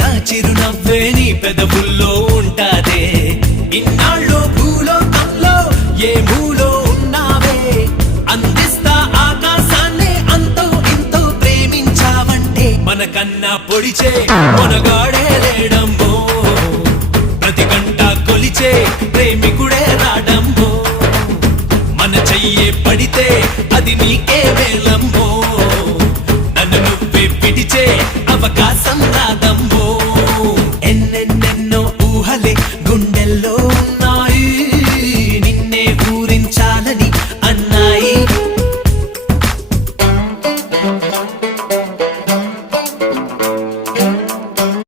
నా చిరునవ్వే నీ పెదవుల్లో ఉంటాదే. ఇన్నాళ్ళు భూలోకంలో ఏ మూలో ఉన్నావే, అందిస్తా ఆకాశాన్ని అంతో ఇంతో ప్రేమించావంటే. మనకన్నా పొడిచే మనగాడు